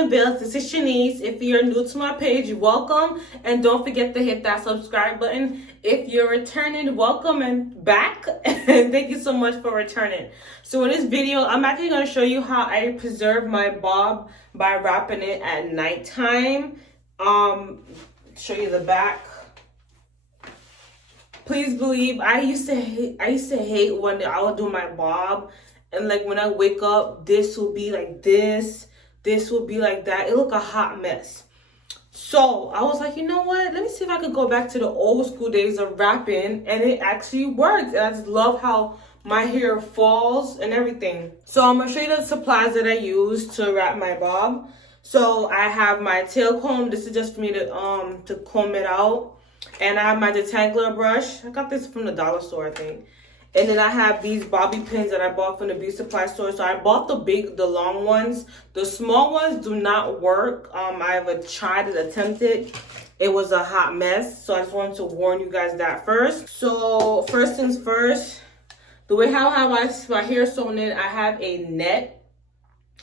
and bills. This is Shanice. If you're new to my page, welcome, and don't forget to hit that subscribe button. If you're returning, welcome and back, and thank you so much for returning. So in this video, I'm actually going to show you how I preserve my bob by wrapping it at nighttime. Show you the back. Please believe I used to hate when I would do my bob. And like when I wake up, this will be like this will be like that. It look a hot mess. So I was like, you know what? Let me see if I could go back to the old school days of wrapping, and it actually works. And I just love how my hair falls and everything. So I'm gonna show you the supplies that I use to wrap my bob. So I have my tail comb. This is just for me to comb it out. And I have my detangler brush. I got this from the dollar store, I think. And then I have these bobby pins that I bought from the beauty supply store. So I bought the long ones. The small ones do not work. I've tried and attempted. It was a hot mess. So I just wanted to warn you guys that first. So first things first, the way how I have my hair sewn in, I have a net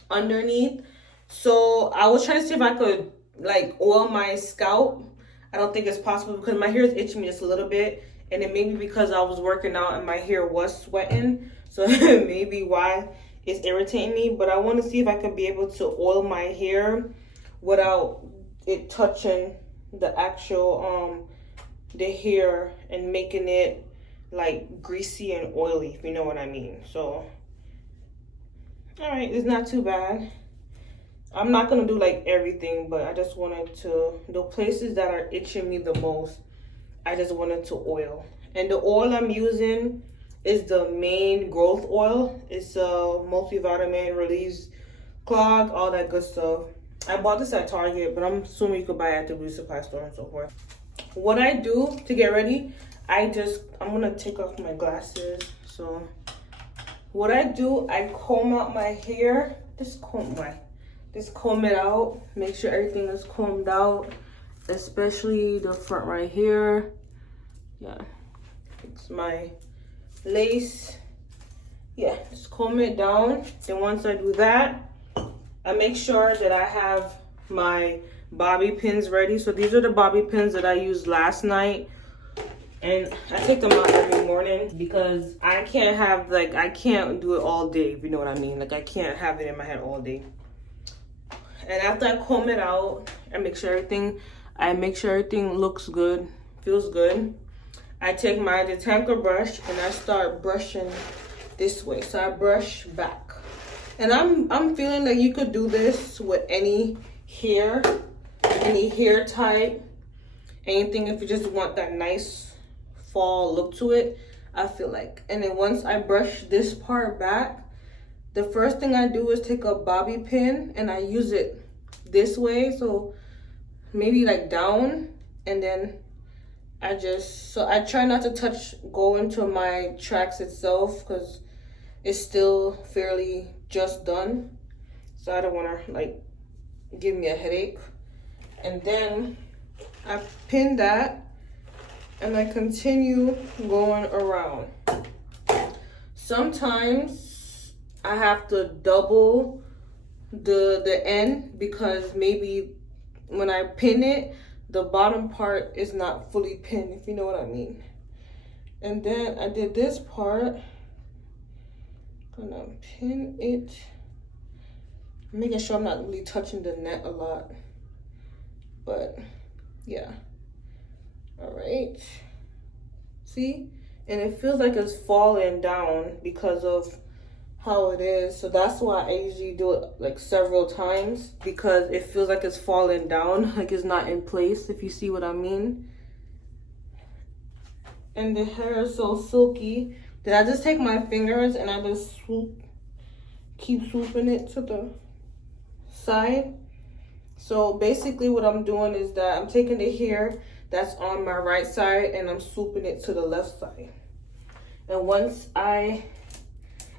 underneath. So I was trying to see if I could like oil my scalp. I don't think it's possible because my hair is itching me just a little bit. And it may be because I was working out and my hair was sweating. So it may be why it's irritating me. But I want to see if I could be able to oil my hair without it touching the actual, the hair and making it like greasy and oily, if you know what I mean. So, all right, it's not too bad. I'm not going to do like everything, but I just wanted to, the places that are itching me the most, I just wanted to oil. And the oil I'm using is the main growth oil. It's a multivitamin, relieves clog, all that good stuff. I bought this at Target, but I'm assuming you could buy it at the beauty supply store and so forth. What I do to get ready, I'm gonna take off my glasses. So what I do, I comb out my hair. Just comb it out. Make sure everything is combed out, especially the front right here. Yeah, it's my lace. Yeah, just comb it down. Then once I do that, I make sure that I have my bobby pins ready. So these are the bobby pins that I used last night, and I take them out every morning because I can't do it all day, if you know what I mean. Like I can't have it in my head all day. And after I comb it out, I make sure everything looks good, feels good. I take my detangler brush and I start brushing this way. So I brush back. And I'm feeling like you could do this with any hair type, anything if you just want that nice fall look to it, I feel like. And then once I brush this part back, the first thing I do is take a bobby pin and I use it this way. So maybe like down, and then I try not to go into my tracks itself because it's still fairly just done. So I don't want to like give me a headache. And then I pin that and I continue going around. Sometimes I have to double the end because maybe when I pin it, the bottom part is not fully pinned, if you know what I mean. And then I did this part. Gonna pin it, making sure I'm not really touching the net a lot, but yeah. All right, see, and it feels like it's falling down because of how it is. So that's why I usually do it like several times, because it feels like it's falling down, like it's not in place, if you see what I mean. And the hair is so silky that I just take my fingers and I just keep swooping it to the side. So basically what I'm doing is that I'm taking the hair that's on my right side and I'm swooping it to the left side.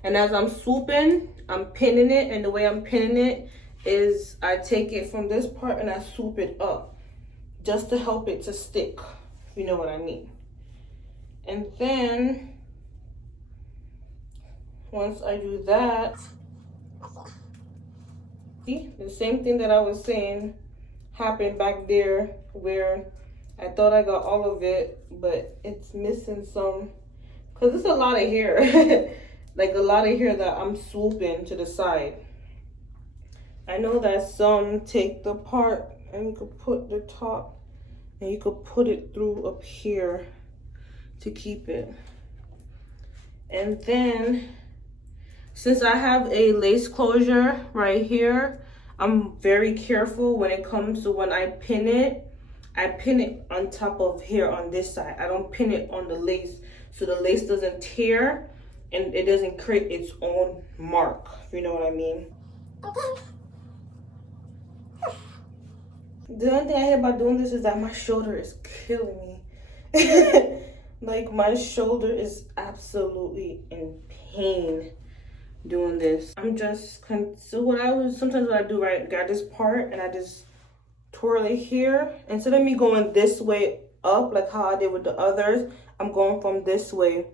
And as I'm swooping, I'm pinning it, and the way I'm pinning it is I take it from this part and I swoop it up just to help it to stick, if you know what I mean. And then once I do that, The same thing that I was saying happened back there where I thought I got all of it, but it's missing some, because it's a lot of hair. Like a lot of hair that I'm swooping to the side. I know that some take the part and you could put the top and you could put it through up here to keep it. And then since I have a lace closure right here, I'm very careful when it comes to when I pin it on top of here on this side. I don't pin it on the lace so the lace doesn't tear and it doesn't create its own mark, if you know what I mean. The only thing I hate about doing this is that my shoulder is killing me. Like my shoulder is absolutely in pain doing this. I'm just, sometimes what I do, right, got this part and I just twirl it here. Instead of me going this way up like how I did with the others, I'm going from this way.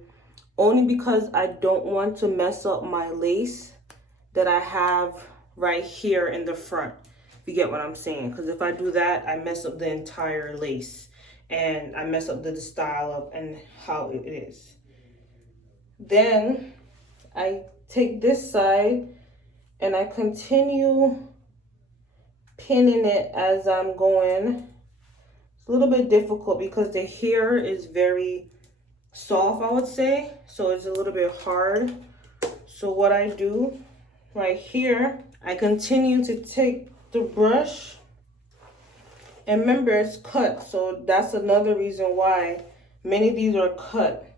Only because I don't want to mess up my lace that I have right here in the front. You get what I'm saying? Because if I do that, I mess up the entire lace. And I mess up the style up and how it is. Then I take this side and I continue pinning it as I'm going. It's a little bit difficult because the hair is very soft, I would say, so it's a little bit hard. So what I do right here, I continue to take the brush, and remember it's cut, so that's another reason why many of these are cut.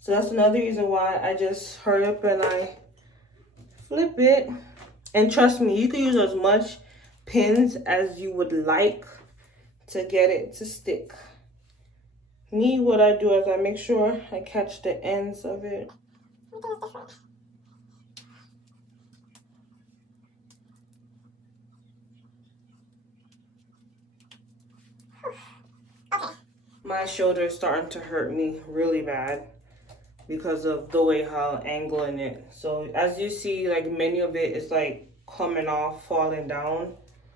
So that's another reason why I just hurry up and I flip it. And trust me, you can use as much pins as you would like to get it to stick. Me, what I do is I make sure I catch the ends of it. My shoulder is starting to hurt me really bad because of the way how I'm angling it. So as you see, like many of it is like coming off, falling down.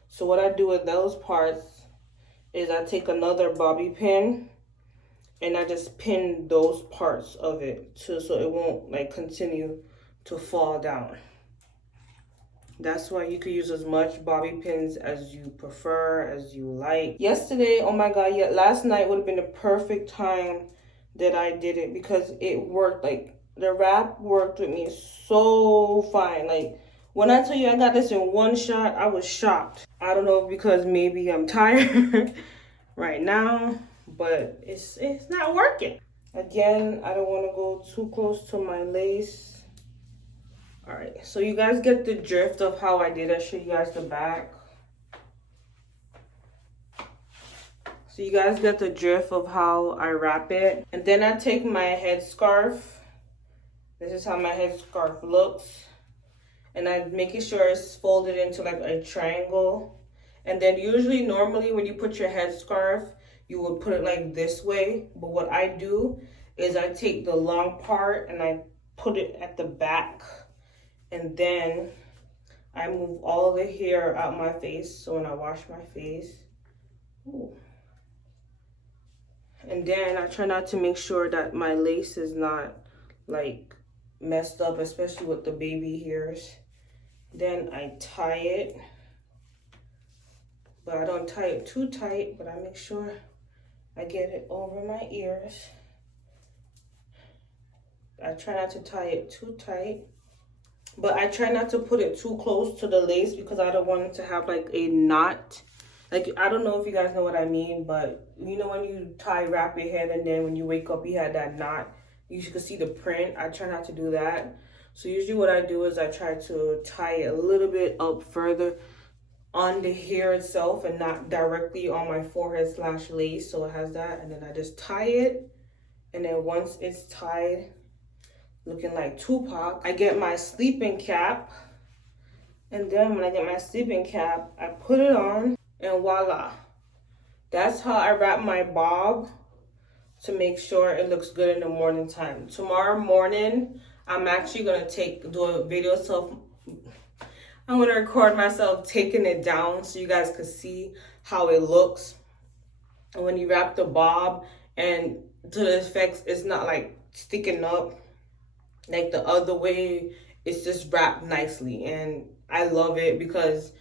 So what I do with those parts is I take another bobby pin and I just pin those parts of it so it won't like continue to fall down. That's why you could use as much bobby pins as you prefer, as you like. Yesterday, oh my God, yeah, last night would have been the perfect time that I did it because it worked. Like the wrap worked with me so fine. Like when I tell you I got this in one shot, I was shocked. I don't know, because maybe I'm tired right now, but it's not working. Again, I don't want to go too close to my lace. All right, so you guys get the drift of how I did. I show you guys the back. So you guys get the drift of how I wrap it. And then I take my headscarf. This is how my headscarf looks. And I'm making sure it's folded into like a triangle. And then normally when you put your headscarf, you would put it like this way. But what I do is I take the long part and I put it at the back. And then I move all the hair out my face. So when I wash my face, ooh. And then I try not to make sure that my lace is not like messed up, especially with the baby hairs. Then I tie it, but I don't tie it too tight, but I make sure I get it over my ears. I try not to tie it too tight. But I try not to put it too close to the lace because I don't want it to have like a knot. Like, I don't know if you guys know what I mean, but you know when you wrap your head and then when you wake up you had that knot, you can see the print. I try not to do that. So usually what I do is I try to tie it a little bit up further on the hair itself and not directly on my forehead / lace. So it has that, and then I just tie it. And then once it's tied, looking like Tupac, I get my sleeping cap. And then when I get my sleeping cap, I put it on and voila. That's how I wrap my bob to make sure it looks good in the morning time. Tomorrow morning, I'm actually gonna do a video. So I'm gonna record myself taking it down so you guys can see how it looks. And when you wrap the bob and to the effects, it's not like sticking up like the other way. It's just wrapped nicely, and I love it because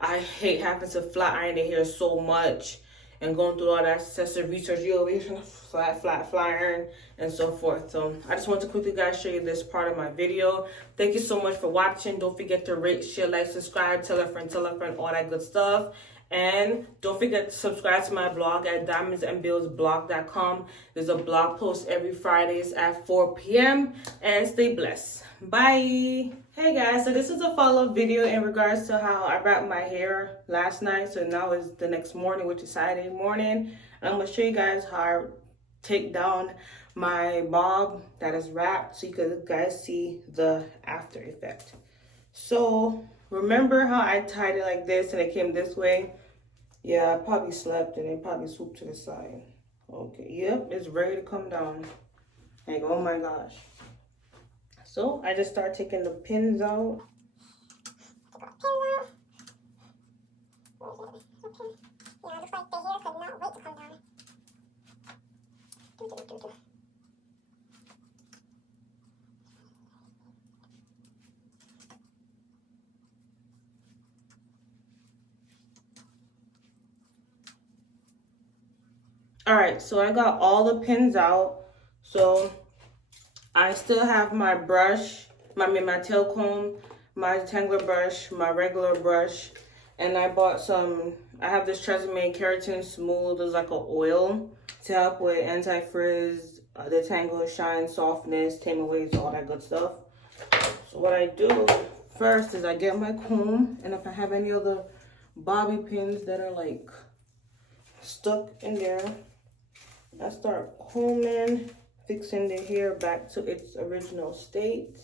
I hate having to flat iron the hair so much and going through all that excessive research. You always flat iron and so forth. So I just want to quickly guys show you this part of my video. Thank you so much for watching. Don't forget to rate, share, like, subscribe, tell a friend, all that good stuff. And don't forget to subscribe to my blog at diamondsandbillsblog.com. There's a blog post every Fridays at 4 p.m. And stay blessed. Bye. Hey guys, so this is a follow-up video in regards to how I wrapped my hair last night. So now is the next morning, which is Saturday morning. And I'm going to show you guys how I take down my bob that is wrapped so you guys see the after effect. So remember how I tied it like this and it came this way? Yeah, I probably slept and it probably swooped to the side. Okay, yep, it's ready to come down. Like, oh my gosh. So I just start taking the pins out. Yeah, it looks like the hair could not wait to come down. All right, so I got all the pins out. So I still have my brush, my tail comb, my tangler brush, my regular brush, and I bought some, I have this Tresemme Keratin Smooth. It's like an oil to help with anti-frizz, detangle, shine, softness, tame aways, all that good stuff. So what I do first is I get my comb, and if I have any other bobby pins that are like stuck in there, I start combing, fixing the hair back to its original state.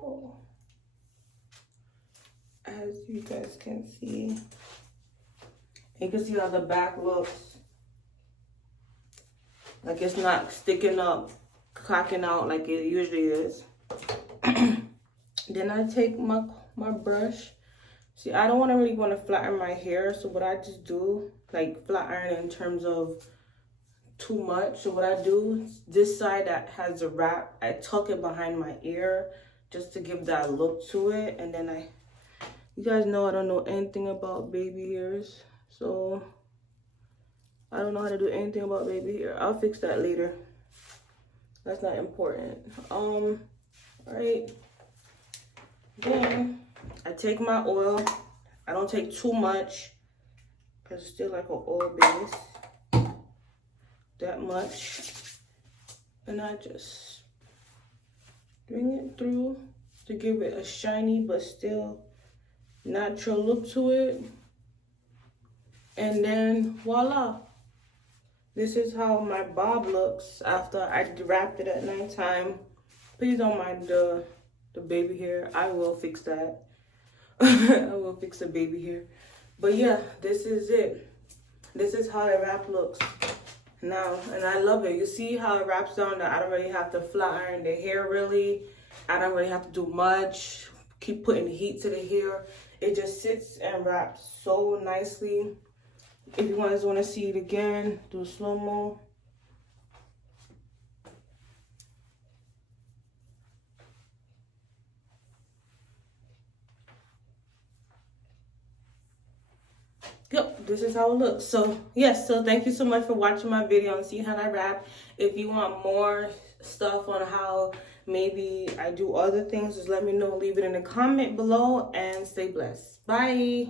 Oh. As you guys can see, you can see how the back looks. Like it's not sticking up, cocking out like it usually is. Then I take my brush. See, I don't really want to flatten my hair, so what I just do, like flat iron in terms of too much. So what I do, this side that has the wrap, I tuck it behind my ear just to give that look to it. And then you guys know I don't know anything about baby hairs, so I don't know how to do anything about baby hair. I'll fix that later. That's not important. All right. Then I take my oil. I don't take too much because it's still like an oil base. That much. And I just bring it through to give it a shiny but still natural look to it. And then voila. This is how my bob looks after I wrapped it at nighttime. Please don't mind the baby hair. I will fix that. I will fix the baby hair. But yeah, this is it. This is how the wrap looks now, and I love it. You see how it wraps down that I don't really have to flat iron the hair really. I don't really have to do much. Keep putting heat to the hair. It just sits and wraps so nicely. If you guys want to see it again, do slow-mo. Yep, this is how it looks. So yes, so thank you so much for watching my video and see how I wrap. If you want more stuff on how maybe I do other things, just let me know. Leave it in the comment below and stay blessed. Bye.